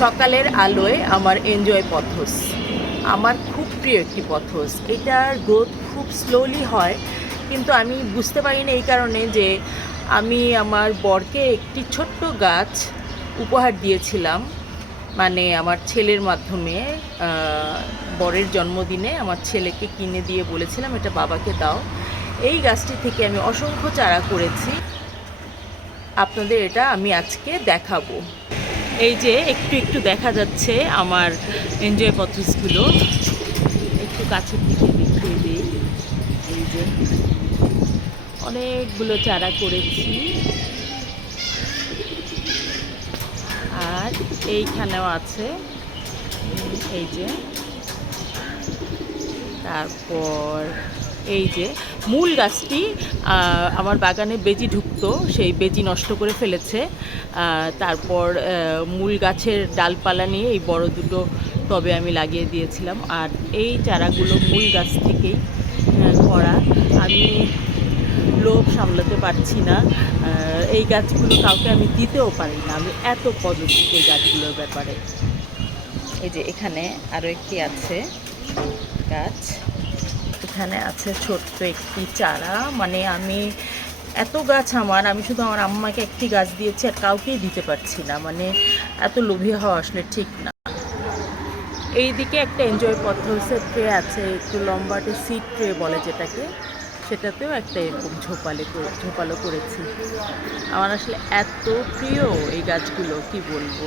সকালের আলোয় আমার এনজয় পথস আমার খুব প্রিয় একটি পথস। এটার গ্রোথ খুব স্লোলি হয়, কিন্তু আমি বুঝতে পারি না এই কারণে যে আমি আমার বরকে একটি ছোট্ট গাছ উপহার দিয়েছিলাম, মানে আমার ছেলের মাধ্যমে। বরের জন্মদিনে আমার ছেলেকে কিনে দিয়ে বলেছিলাম এটা বাবাকে দাও। এই গাছটি থেকে আমি অসংখ্য চারা করেছি, আপনাদের এটা আমি আজকে দেখাবো। এই যে একটু একটু দেখা যাচ্ছে আমার এনজয় পথসগুলো, একটু কাছের দিকে দেখিয়ে দিই। এই যে অনেকগুলো চারা করেছি, আর এইখানেও আছে। এই যে তারপর এই যে মূল গাছটি আমার বাগানে বেজি ঢুকতো, সেই বেজি নষ্ট করে ফেলেছে। তারপর মূল গাছের ডালপালা নিয়ে এই বড় দুটো টবে আমি লাগিয়ে দিয়েছিলাম, আর এই চারাগুলো মূল গাছ থেকেই করা। আমি লোভ সামলাতে পারছি না, এই গাছগুলো কাউকে আমি দিতেও পারি না, আমি এত পজিটিভ এই গাছগুলোর ব্যাপারে। এই যে এখানে আরও একটি আছে গাছ, এখানে আছে ছোট্ট একটি চারা। মানে আমি এত গাছ আমি শুধু আমার আম্মাকে একটি গাছ দিয়েছি আর কাউকেই দিতে পারছি না, মানে এত লোভী হওয়া আসলে ঠিক না। এইদিকে একটা এনজয় পথসের ট্রে আছে, একটু লম্বাটে সিড ট্রে বলে যেটাকে, সেটাতেও একটা এরকম ঝোপালো করেছি। আমার আসলে এত প্রিয় এই গাছগুলো, কি বলবো।